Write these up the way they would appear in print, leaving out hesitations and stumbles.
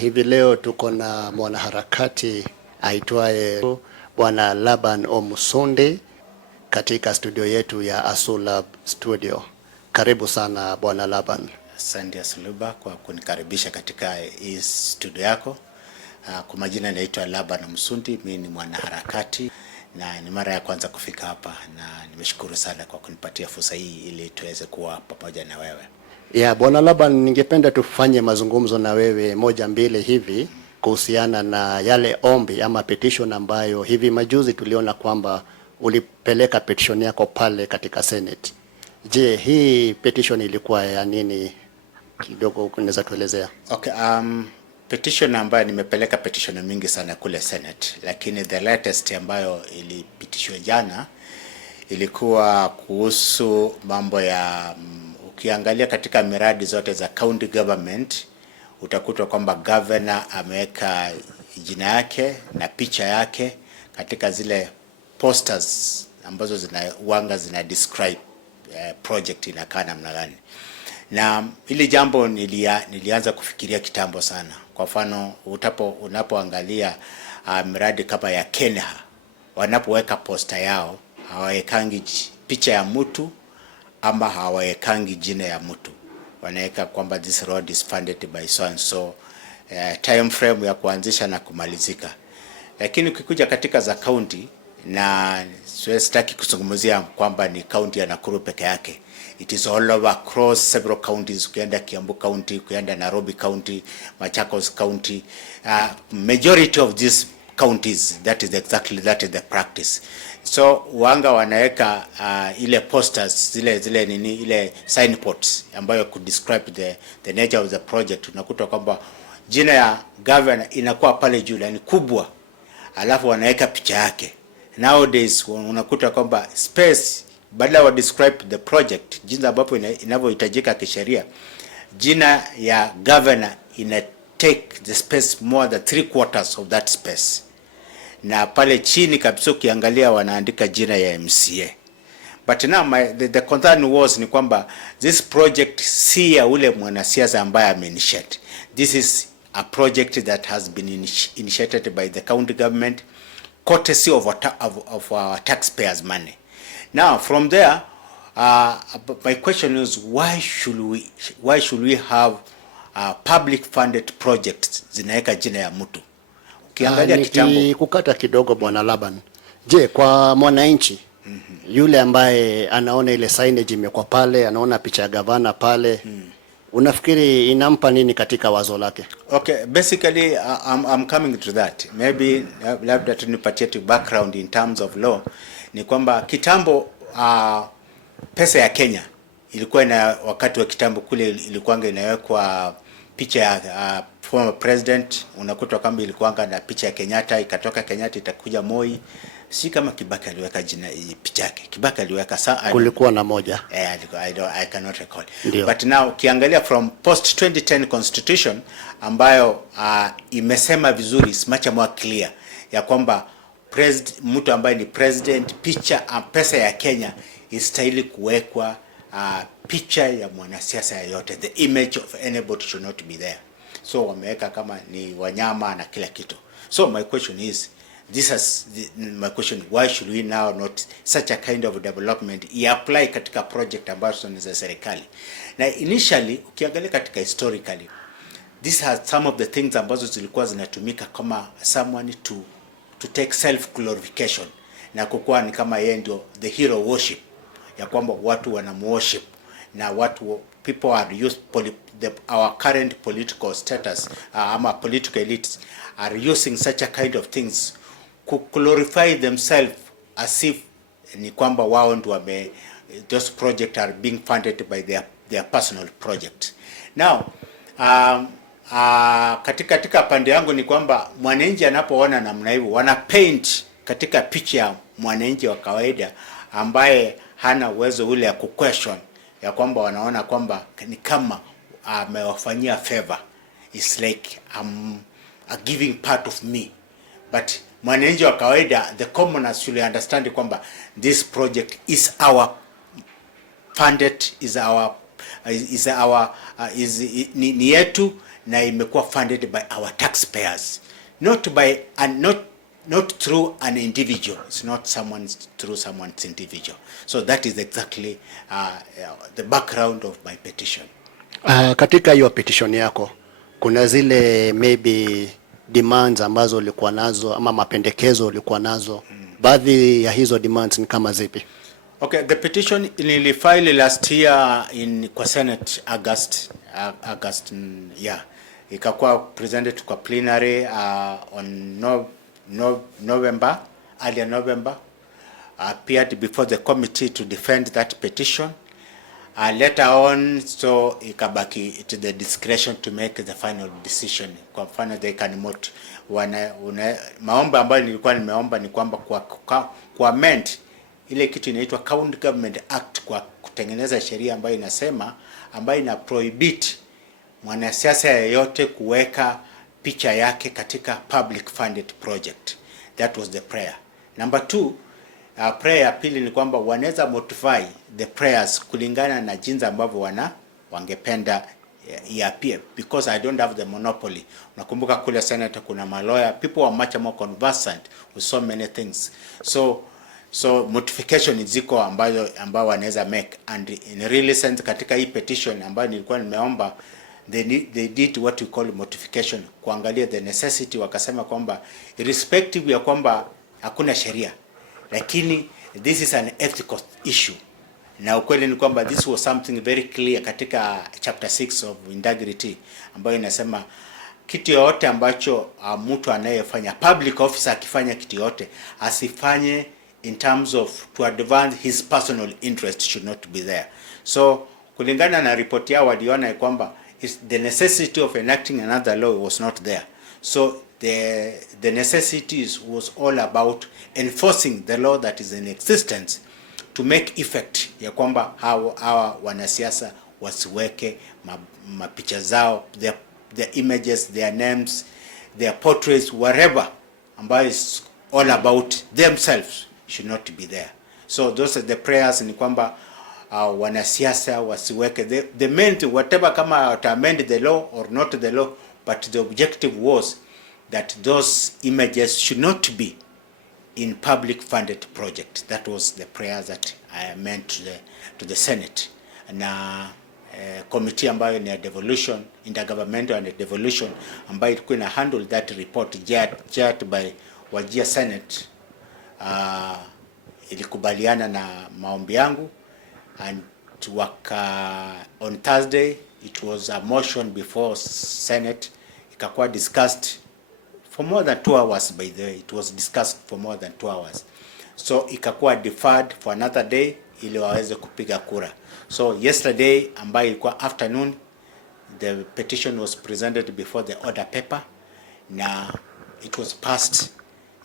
Hivi leo tuko na mwanaharakati aitwaye Bwana LABAN OMUSUNDI katika studio yetu ya ASULAB studio. Karibu sana Bwana LABAN. Asante Asuluba kwa kunikaribisha katika hii studio yako. Kwa majina naitwa LABAN OMUSUNDI, mimi ni mwanaharakati na ni mara ya kwanza kufika hapa, na nimeshukuru sana kwa kunipatia fursa hii ili tuweze kuwa pamoja na wewe. Bwana LABAN, ningependa tufanye mazungumzo na wewe moja mbili hivi kuhusiana na yale ombi ama petition ambayo hivi majuzi tuliona kwamba ulipeleka petition yako pale katika Senate. Je, hii petition ilikuwa ya nini? Kidogo unaweza tuelezea? Okay, petition ambayo nimepeleka petition mingi sana kule Senate, lakini the latest ambayo ilipitishwa jana ilikuwa kuhusu mambo ya ukiangalia katika miradi zote za county government utakuta kwamba governor ameweka jina yake na picha yake katika zile posters ambazo zina describe project inakaa namna gani. Na hili jambo nilianza kufikiria kitambo sana. Kwa mfano unapoangalia miradi kama ya Kenya, wanapoweka poster yao hawawekangi picha ya mtu ama hawawekangi jina ya mtu. Wanaweka kwamba this road is funded by so and so, time frame ya kuanzisha na kumalizika. Lakini ukikuja katika za county, na sitaki kuzungumzia kwamba ni county ya Nakuru peke yake, it is all over across several counties. Ukienda Kiambu County, ukienda Nairobi County, Machakos County, majority of these counties, that is the practice. So wanga wanaweka ile posters ile signposts ambayo could describe the nature of the project. Unakuta kwamba jina ya governor inakuwa pale juu ni kubwa, alafu wanaweka picha yake. Nowadays unakuta kwamba space, badala wa describe the project jinsi ambapo inavyohitajika kisheria, jina ya governor ina take the space more than 3/4 of that space. Na pale chini kabisa ukiangalia wanaandika jina ya MCA. But now the concern was ni kwamba this project si ya ule mwanasiasa ambaye ameninitiate. This is a project that has been initiated by the county government, courtesy of our taxpayers' money. Now from there, my question is, why should we have public funded projects zinaweka jina ya mtu? Ukiangalia kitambo kukata kidogo Bwana LABAN. Je, kwa mwananchi yule ambaye anaona ile signage imekuwa pale, anaona picha ya gavana pale, unafikiri inampa nini katika wazo lake? Okay, basically I'm coming to that. Maybe labda tunipatie tu background in terms of law. Ni kwamba kitambo pesa ya Kenya ilikuwa wakati wa kitambo kule ilikuwa inawekwa picha ya former president. Unakuta kwamba ilikuwa na picha ya Kenyatta, ikatoka Kenyatta itakuja Moi. Si kama Kibaki aliweka jina picha yake. Kibaki aliweka kulikuwa na moja. I cannot recall. Ndiyo. But now ukiangalia from post 2010 constitution ambayo imesema vizuri, is much more clear ya kwamba mtu ambaye ni president, picha pesa ya Kenya istahili kuwekwa picha ya mwanasiasa yote. The image of anybody should not be there. So wameweka kama ni wanyama na kila kitu. So my question is, my question, why should we now not such a kind of development apply katika project ambazo ni za serikali? Na initially ukiangalia katika historically, these are some of the things ambazo zilikuwa zinatumika kama someone to take self glorification, na kukua ni kama yeye ndio the hero worship, ya kwamba watu wanamworship, na people are used our current political status ama political elites are using such a kind of things to glorify themselves as if ni kwamba wao ndio those projects are being funded by their personal project. Now katika pande yangu ni kwamba mwananchi anapoona namna hiyo, wana paint katika picha ya mwananchi wa kawaida ambaye hana uwezo ule ya kuquestion, ya kwamba wanaona kwamba ni kama amewafanyia favor. It's like a giving part of me. But mwananchi wa kawaida, the commoners should understand kwamba this project is our funded, ni yetu, na imekuwa funded by our taxpayers, not by not through an individual. It's not through someone's individual. So that is exactly the background of my petition. Katika hiyo petition yako kuna zile maybe demands ambazo ulikuwa nazo ama mapendekezo ulikuwa nazo. Baadhi ya hizo demands ni kama zipi? Okay, the petition nilifile last year kwa Senate August, yeah. Ikakuwa presented kwa plenary on November, earlier November. Appeared before the committee to defend that petition. Later on, so ikabaki to the discretion to make the final decision. Kwa mfano they can vote. Maomba ambayo nilikuwa nimeomba ni kwamba kwa amend ile kitu inaitwa County Government Act, kwa kutengeneza sheria ambayo inasema, ambayo ina prohibit mwanasiasa yeyote kuweka picha yake katika public funded project. That was the prayer. Number 2, prayer ya pili ni kwamba wanaweza modify the prayers kulingana na jinsi ambavyo wangependa appear, because I don't have the monopoly. Nakumbuka kule Senate kuna malawyer, people are much more conversant with so many things. So modification ziko ambayo wanaweza make, and in really sense katika hii petition ambayo nilikuwa nimeomba, they did what we call modification, kuangalia the necessity. Wakasema kwamba irrespective ya kwamba hakuna sheria, lakini this is an ethical issue, na ukweli ni kwamba this was something very clear katika chapter 6 of integrity, ambayo inasema kitu yote ambacho mtu anayefanya public officer akifanya kitu yote asifanye in terms of to advance his personal interest should not be there. So kulingana na report yao waliona kwamba the necessity of enacting another law was not there. So the necessities was all about enforcing the law that is in existence to make effect ya kwamba hawa wanasiasa wasiweke mapicha zao, their images, their names, their portraits, whatever ambayo is all about themselves should not be there. So those are the prayers, ni kwamba wanasiasa wasiweke the main thing, whatever kama to amend the law or not the law, but the objective was that those images should not be in public funded project. That was the prayer that I meant to the Senate. Na committee ambayo ni devolution, intergovernmental and devolution, ambayo ilikuwa ina handle that report chaired by Wajir Senate, ilikubaliana na maombi yangu, and on Thursday it was a motion before Senate, ikakuwa discussed for more than 2 hours. By the way, it was discussed for more than 2 hours, so ikakuwa deferred for another day ili waweze kupiga kura. So yesterday ambayo ilikuwa afternoon, the petition was presented before the order paper, na it was passed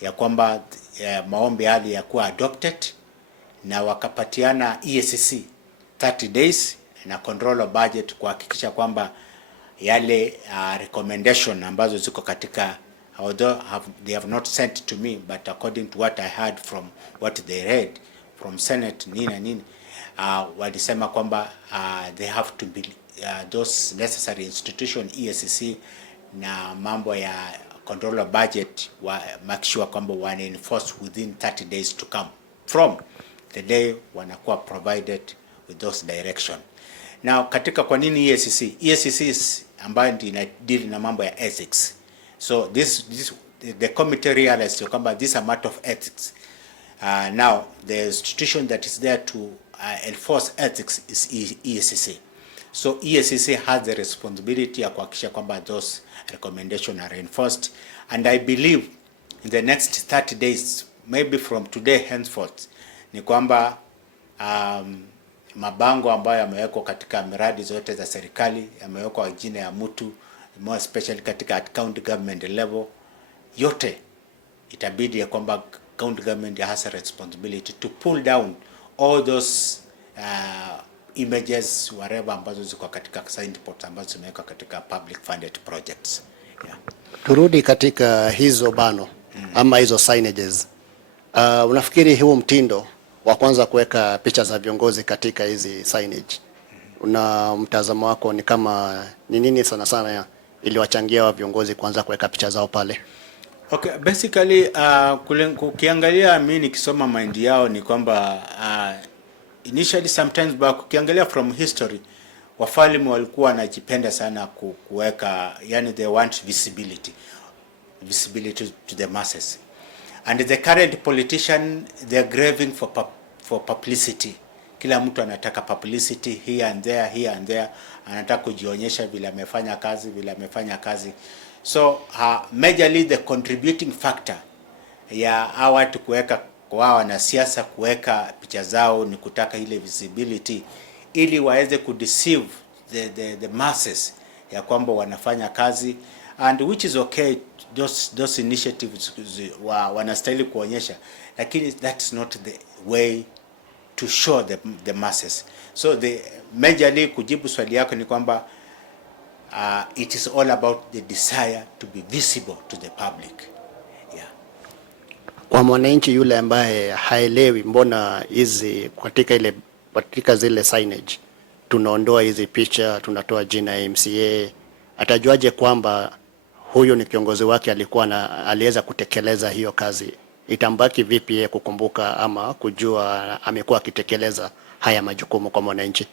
ya kwamba maombi hali ya kuwa adopted, na wakapatiana EACC 30 days na control of budget kuhakikisha kwamba yale recommendation ambazo ziko katika, although they have not sent to me, but according to what I heard from what they read from Senate nini walisema kwamba they have to be those necessary institution EACC na mambo ya control of budget make sure kwamba wana enforce within 30 days to come from the day wanakuwa provided with those direction. Now katika kwa nini EACC is ambayo ndio deal na mambo ya ethics. So the committee realized kwamba this is a matter of ethics. Now the institution that is there to enforce ethics is EACC. So EACC has the responsibility ya kuhakikisha kwamba those recommendations are enforced, and I believe in the next 30 days, maybe from today henceforth, ni kwamba mabango ambayo yamewekwa katika miradi zote za serikali, yamewekwa jina ya mtu, more especially katika county government level, yote itabidi ya kwamba county government has a responsibility to pull down all those images whatever ambazo ziko katika signboards ambazo zimewekwa katika public funded projects. Yeah. Turudi katika hizo bano ama hizo signages. Unafikiri huo mtindo wa kwanza kuweka picha za viongozi katika hizi signage, una mtazamo wako ni kama ni nini sana iliwachangia wa viongozi kuanza kuweka picha zao pale? Okay, basically ukiangalia mimi nikisoma mind yao ni kwamba initially sometimes back ukiangalia from history wafalme walikuwa wanajipenda sana kuweka, yani they want visibility to the masses, and the current politician they are craving for publicity. Kila mtu anataka publicity here and there, anataka kujionyesha vile amefanya kazi. So majorly the contributing factor ya hawa watu kuweka kwa wanasiasa kuweka picha zao ni kutaka ile visibility ili waweze kudeceive the masses ya kwamba wanafanya kazi, and which is okay. Those initiatives wanastahili kuonyesha, lakini that's not the way to show the masses. So the majorly, kujibu swali yako ni kwamba it is all about the desire to be visible to the public. Yeah. Kwa mwananchi yule ambaye haelewi mbona hizi katika zile signage tunaondoa hizi picha, tunatoa jina ya MCA, atajuaje kwamba huyo ni kiongozi wake aliweza kutekeleza hiyo kazi? Itambaki vipi yeye kukumbuka ama kujua amekuwa akitekeleza haya majukumu kwa mwananchi?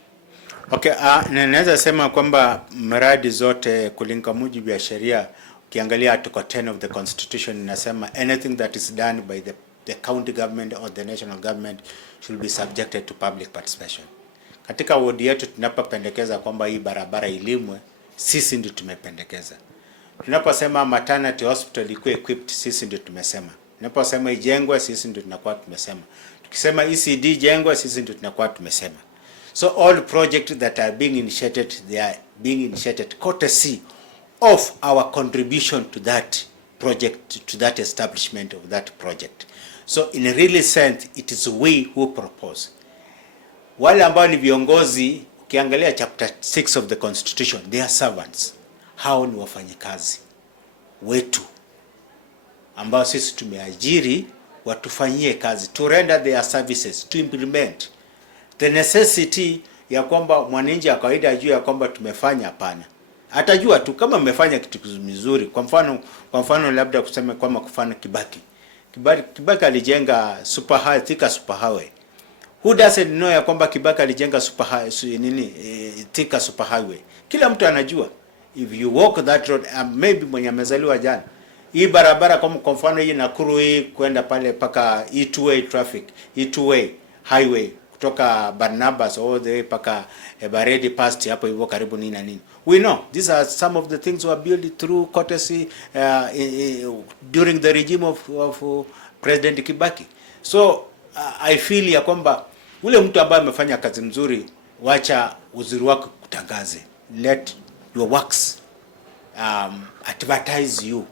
Okay, naweza sema kwamba mradi zote kulingana mujibu ya sheria, ukiangalia article 10 of the constitution inasema anything that is done by the county government or the national government should be subjected to public participation. Katika wodi yetu tunapopendekeza kwamba hii barabara ilimwe, sisi ndio tumependekeza. Tunaposema maternity hospital ikuwe equipped, sisi ndio tumesema. Tunaposema ijengwe, sisi ndio tunakuwa tumesema. Tukisema ECD jengwe, sisi ndio tunakuwa tumesema. So all projects that are being initiated, they are being initiated courtesy of our contribution to that project, to that establishment of that project. So in a really sense, it is we who propose. Wale ambao ni viongozi, ukiangalia chapter 6 of the constitution, they are servants. Hao ni wafanyikazi wetu ambao sisi tumeajiri watufanyie kazi, to render their services, to implement. The necessity ya kwamba mwananchi wa kawaida ajue ya kwamba tumefanya, hapana. Atajua tu kama mmefanya kitu kizuri. Kwa mfano labda kusema kama kufanya Kibaki alijenga Thika super highway. Who doesn't know ya kwamba Kibaki alijenga Thika super highway? Kila mtu anajua. If you walk that road, maybe mwenye amezaliwa jana, hii barabara kwa mfano hii Nakuru hii kwenda pale paka E2way traffic, E2way highway kutoka Barnabas all the way paka Baredi past hapo hivyo karibu nini na nini. We know these are some of the things were built through courtesy during the regime of President Kibaki. So I feel ya kwamba ule mtu ambaye amefanya kazi mzuri, wacha uzuri wako kutangaze. Let your works advertise you,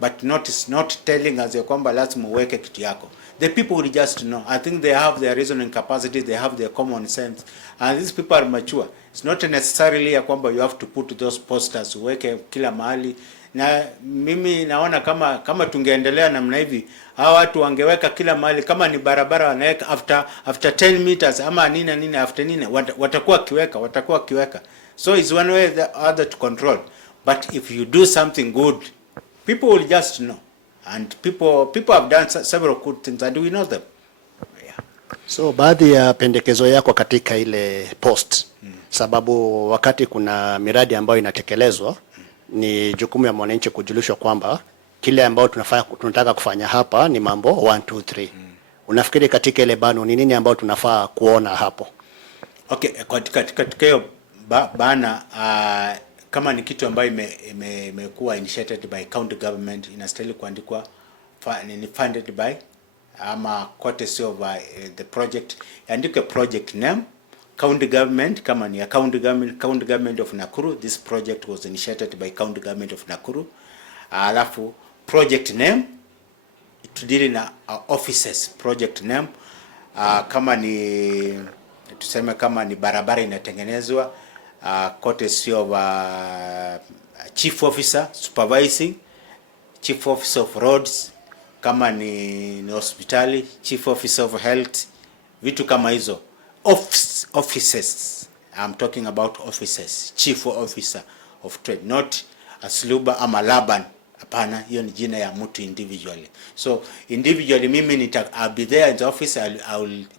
but not telling us ya kwamba lazima uweke kitu yako. The people will just know. I think they have their reasoning capacity, they have their common sense, and these people are mature. It's not necessarily ya kwamba you have to put those posters uweke kila mahali. Na mimi naona kama tungeendelea namna hivi, hawa watu wangeweka kila mahali. Kama ni barabara wanaweka after 10 meters ama nini after nini, watakuwa kiweka. So it's one way the other to control. But if you do something good, people will just know. And people have done several good things and we know them. Yeah. So baadhi ya pendekezo yako katika ile post, sababu wakati kuna miradi ambayo inatekelezwa, ni jukumu ya mwananchi kujulishwa kwamba kile ambao tunataka kufanya hapa ni mambo 1 2 3. Unafikiri katika ile bano ni nini ambao tunafaa kuona hapo? Okay, katika hiyo bana kama ni kitu ambayo imekuwa initiated by county government, inastahili kuandikwa funded by ama courtesy of the project, andike project name, county government. Kama ni county government of Nakuru, this project was initiated by county government of Nakuru. Alafu project name, tudili na offices, project name. Kama ni tuseme kama ni barabara inatengenezwa, courtesy of chief officer supervising, chief officer of roads. Kama ni hospitali, chief officer of health, vitu kama hizo. Offices, I'm talking about offices, chief officer of trade, not Asluba ama Laban. Hapana, hiyo ni jina ya mtu individually. So individually mimi I'll be there in the office,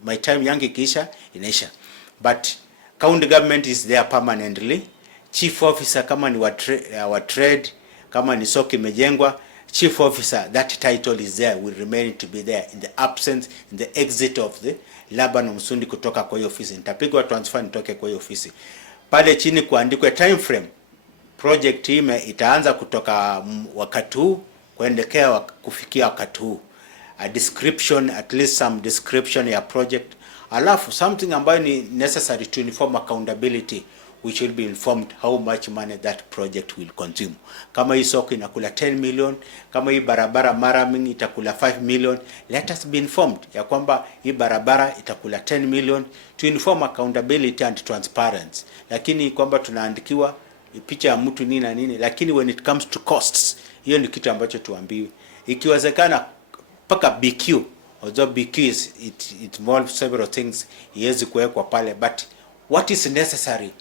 my time yangu ikiisha inaisha. But county government is there permanently. Chief officer kama ni wa trade, kama ni soko imejengwa, chief officer, that title is there, will remain to be there in the absence, in the exit of the LABAN OMUSUNDI kutoka kwa hiyo ofisi. Nitapigwa transfer nitoke kwa hiyo ofisi. Pale chini kuandikwe time frame. Project hii itaanza kutoka wakati huu kuendekea kufikia wakati huu. A description, at least some description ya project. Alafu something ambayo ni necessary to inform accountability, which will be informed how much money that project will consume. Kama hii soko inakula 10 million, kama hii barabara Maraming itakula 5 million, let us be informed ya kwamba hii barabara itakula 10 million, to inform accountability and transparency. Lakini kwamba tunaandikiwa picha ya mtu nini na nini, lakini when it comes to costs, hiyo ni kitu ambacho tuambiwe. Ikiwezekana paka BQ, although BQ it involves several things, iwezi kuwekwa pale, but what is necessary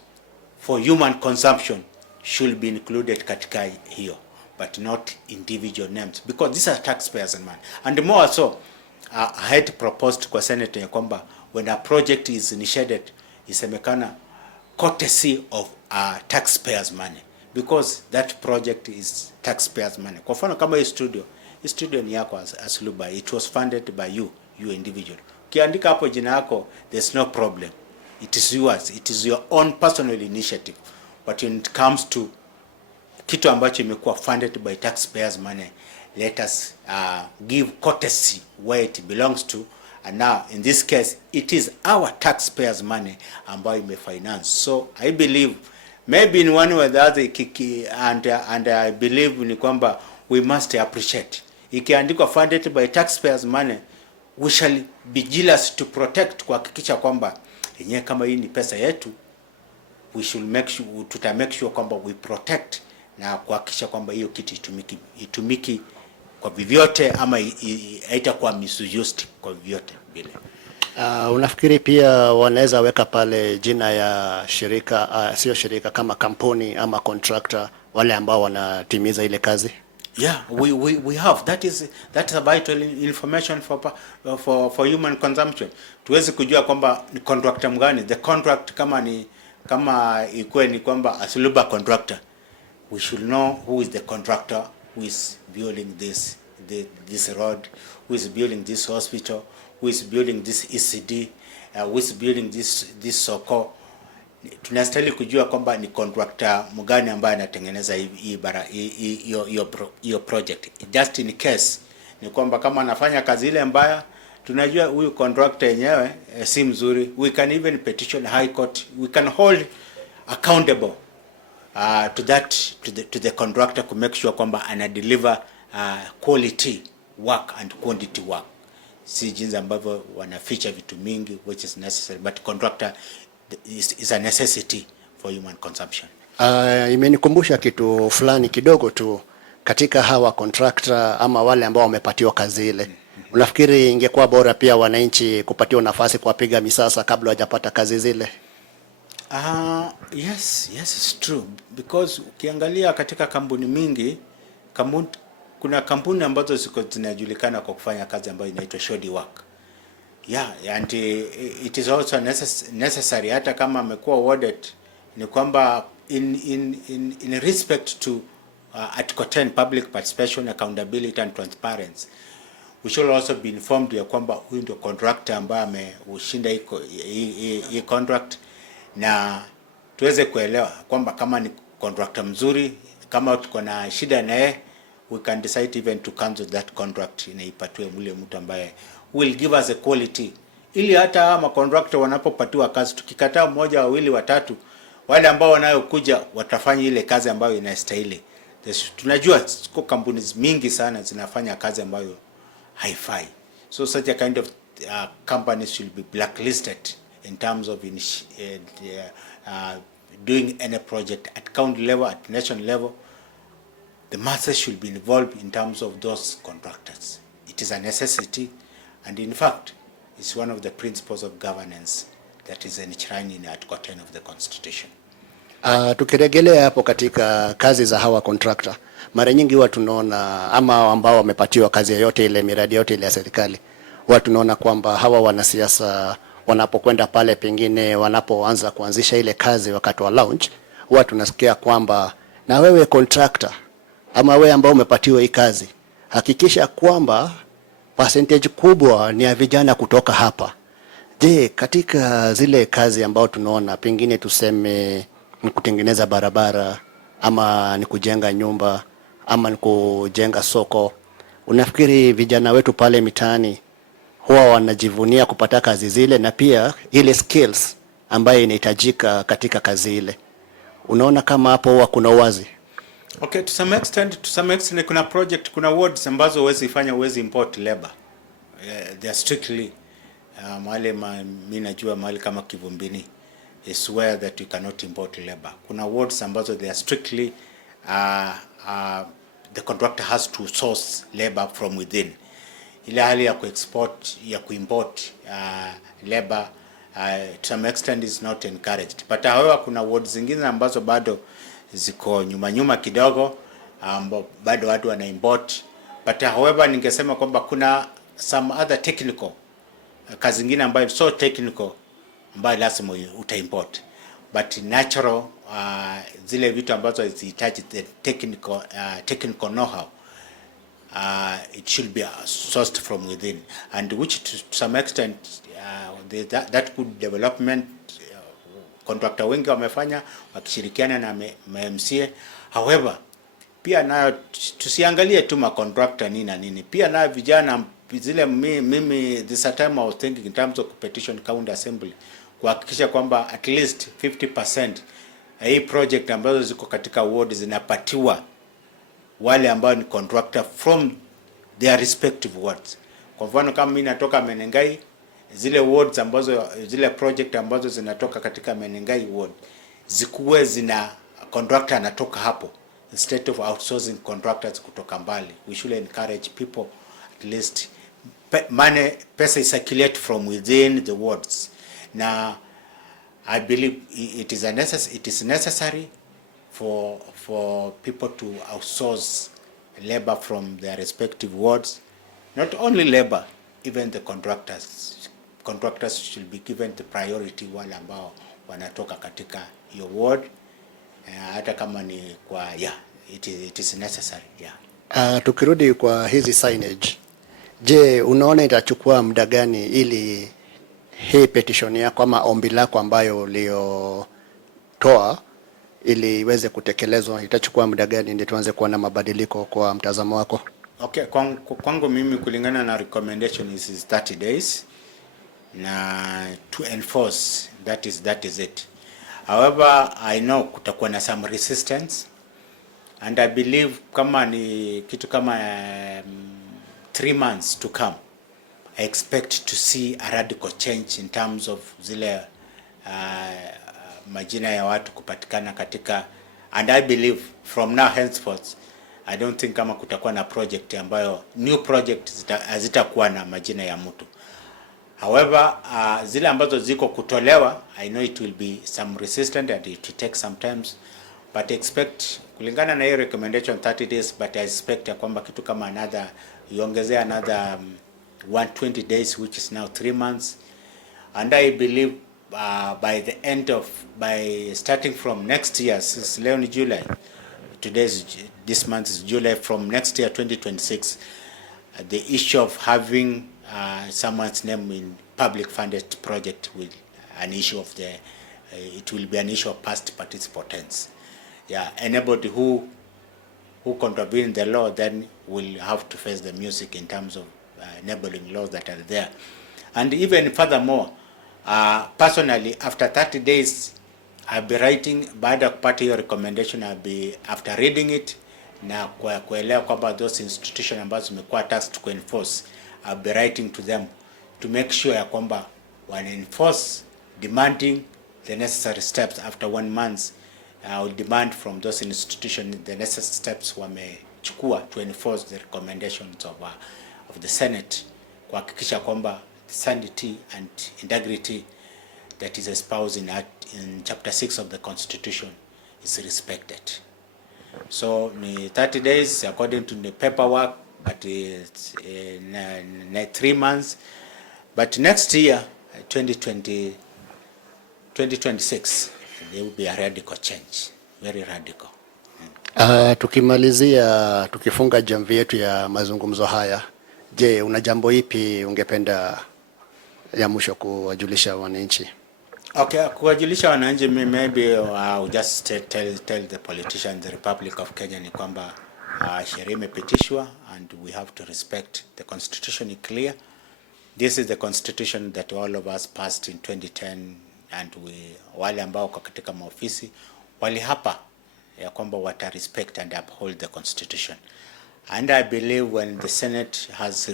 for human consumption should be included katika hiyo, but not individual names, because these are taxpayers and money. And more so, I had proposed kwa Senate ya kwamba when a project is initiated, isemekana courtesy of taxpayers money, because that project is taxpayers money. Kwa mfano kama hii studio ni yako Asluba, it was funded by you individual. Ukiandika hapo jina yako, there's no problem. It is yours. It is your own personal initiative. But when it comes to kitu ambacho imekuwa funded by taxpayers money, let us give courtesy where it belongs to. And now, in this case, it is our taxpayers money ambayo imefinance. So I believe, maybe in one way or the other, and I believe ni kwamba we must appreciate. Ikiandikwa funded by taxpayers money, we shall be jealous to protect, kuhakikisha kwamba yenyewe kama hii ni pesa yetu, we should make sure, make sure kwamba we protect na kuhakikisha kwamba hiyo kitu itumiki kwa vyovyote, ama haitakuwa misused kwa vyovyote vile. Unafikiri pia wanaweza weka pale jina ya shirika, sio shirika, kama kampuni ama contractor, wale ambao wanatimiza ile kazi? Yeah, we have. That is a vital information for human consumption. Tuwezi kujua kwamba ni contractor mgani. The contract kama ikuwe ni kwamba Asluba contractor, we should know who is the contractor, who is building this road, who is building this hospital, who is building this ECD, who is building this soko. Tunastahili kujua kwamba ni contractor mgani ambaye anatengeneza hiyo project. Just in case ni kwamba kama anafanya kazi ile mbaya, tunajua huyu contractor yenyewe si mzuri, we can even petition high court, we can hold accountable to the contractor to make sure kwamba ana deliver quality work and quantity work. Si jinsi ambavyo wanaficha vitu mingi, which is necessary, but contractor is a necessity for human consumption. Imenikumbusha kitu fulani kidogo tu katika hawa contractor ama wale ambao wamepatiwa kazi ile. Unafikiri ingekuwa bora pia wananchi kupatiwa nafasi kuwapiga misasa kabla hajapata kazi zile? Yes, it's true, because ukiangalia katika kampuni mingi, kuna kampuni ambazo zinajulikana kwa kufanya kazi ambayo inaitwa shoddy work. Yeah, and it is also necessary, hata kama amekuwa awarded, ni kwamba in respect to Article 10 public participation, accountability and transparency, we should also be informed ya kwamba huyu ndio contractor ambaye ameushinda hii contract, na tuweze kuelewa kwamba kama ni contractor mzuri, kama tuko na shida naye, we can decide even to cancel that contract, inaipatiwe mule mtu ambaye will give us a quality, ili hata ama contractor wanapopatiwa kazi, tukikataa mmoja, wawili, watatu, wale ambao wanayokuja watafanya ile kazi ambayo inastahili. Tunajua kwa kampuni mingi sana zinafanya kazi ambayo haifai, so such a kind of companies should be blacklisted in terms of doing any project at county level, at national level. The masses should be involved in terms of those contractors. It is a necessity, and in fact, it's one of the principles of governance that is enshrined in Article 10 of the Constitution. Tukirejelea hapo katika kazi za hawa contractor, mara nyingi huwa tunaona ama ambao wamepatiwa kazi yoyote ile, miradi yote ile ya serikali, huwa tunaona kwamba hawa wanasiasa wanapokwenda pale, pengine wanapoanza kuanzisha ile kazi wakati wa launch, huwa tunasikia kwamba na wewe contractor ama wewe ambao umepatiwa hii kazi, hakikisha kwamba percentage kubwa ni ya vijana kutoka hapa. Je, katika zile kazi ambao tunaona pengine tuseme ni kutengeneza barabara ama ni kujenga nyumba ama ni kujenga soko, unafikiri vijana wetu pale mitaani huwa wanajivunia kupata kazi zile na pia ile skills ambayo inahitajika katika kazi ile? Unaona kama hapo huwa kuna uwazi? Okay, to some extent kuna project, kuna wards ambazo huwezi import labor. They are strictly mahali mimi najua mahali kama Kivumbini is where that you cannot import labor. Kuna wards ambazo they are strictly the contractor has to source labor from within. Ile hali ya kuimport labor to some extent is not encouraged. But however, kuna wards zingine ambazo bado ziko nyuma kidogo, bado watu wana import. But however, ningesema kwamba kuna some other technical kazi zingine ambayo so technical ambayo lazima utaimport, but natural zile vitu ambazo zihitaji the technical know-how, it should be sourced from within, and which to some extent that good development contractor wengi wamefanya wakishirikiana na MCA. However, pia nayo tusiangalie tu ma contractor nini na nini, pia na vijana zile mimi this time I was thinking in terms of petition county assembly, kuhakikisha kwamba at least 50% hii project ambazo ziko katika ward zinapatiwa wale ambao ni contractor from their respective wards. Kwa mfano kama mimi natoka Menengai, zile wards ambazo zile project ambazo zinatoka katika Menengai ward zikuwe zina contractor anatoka hapo instead of outsourcing contractors kutoka mbali. We should encourage people at least pesa circulate from within the wards. Now I believe it is necessary for people to outsource labor from their respective wards. Not only labor, even the contractors. Contractors should be given the priority wale ambao wanatoka katika your ward, hata kama ni kwa it is necessary. Tukirudi kwa hizi signage, je, unaona itachukua muda gani ili hii petition yako ama ombi lako ambayo uliotoa ili iweze kutekelezwa, itachukua muda gani ndio tuanze kuona mabadiliko kwa mtazamo wako? Okay, kwangu mimi kulingana na recommendation is 30 days na to enforce, that is it. However, I know kutakuwa na some resistance, and I believe kama ni kitu kama 3 months to come, I expect to see a radical change in terms of zile majina ya watu kupatikana katika, and I believe from now henceforth I don't think kama kutakuwa na project ambayo new project hazitakuwa na majina ya mtu. However, zile ambazo ziko kutolewa, I know it will be some resistant and it will take some times, but expect kulingana na hiyo recommendation 30 days, but I expect ya kwamba kitu kama iongezea another 120 days, which is now 3 months, and I believe by starting from next year, since leo ni July, this month is July, from next year 2026, the issue of having someone's name in public funded project will an issue of it will be an issue of past participants. Anybody who contravene the law then will have to face the music in terms of enabling laws that are there. And even furthermore, personally, after 30 days, I'll be writing, baada ya kupata hiyo recommendation, I'll be, after reading it na kuelewa kwamba those institutions ambazo zimekuwa tasked to enforce, I'll be writing to them to make sure ya kwamba wana enforce, demanding the necessary steps. After 1 month, I will demand from those institutions the necessary steps wamechukua to enforce the recommendations of the Senate, kuhakikisha kwamba sanity and integrity that is espoused in chapter 6 of the Constitution is respected. So ni 30 days according to the paperwork, but it's 3 months. But next year, 2026, there will be a radical change, very radical. Tukimalizia, tukifunga jamvi yetu ya mazungumzo haya, je, una jambo ipi ungependa ya mwisho kuwajulisha wananchi? Okay, kuwajulisha wananchi, maybe I'll just tell the politicians, the Republic of Kenya, ni kwamba sheria imepitishwa and we have to respect the constitution. Is clear. This is the constitution that all of us passed in 2010, and wale ambao kwa katika maofisi wali hapa ya kwamba wata respect and uphold the constitution. And I believe when the Senate has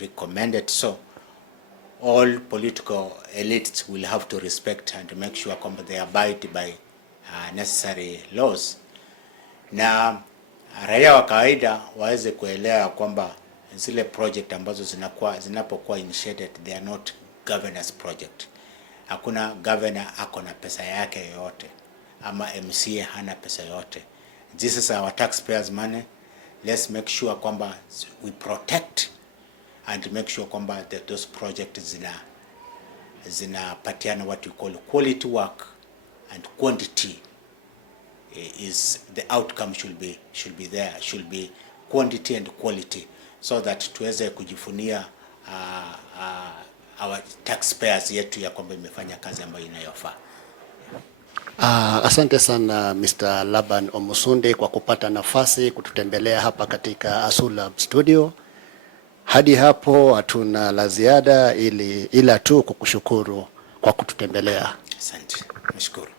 recommended so, all political elites will have to respect and make sure kwamba they abide by necessary laws, na raia wa kawaida waweze kuelewa kwamba zile project ambazo zinapokuwa initiated, they are not governance project. Hakuna governor ako na pesa yake yoyote, ama MCA hana pesa yoyote. This is our taxpayers money. Let's make sure kwamba we protect and make sure kwamba that those projects zinapatiana what we call quality work, and quantity is the outcome should be there, should be quantity and quality, so that tuweze kujifunia our taxpayers yetu ya kwamba imefanya kazi ambayo inayofaa. Asante sana Mr. Laban Omusundi kwa kupata nafasi kututembelea hapa katika ASULAB studio. Hadi hapo hatuna la ziada ila tu kukushukuru kwa kututembelea. Asante. Nashukuru.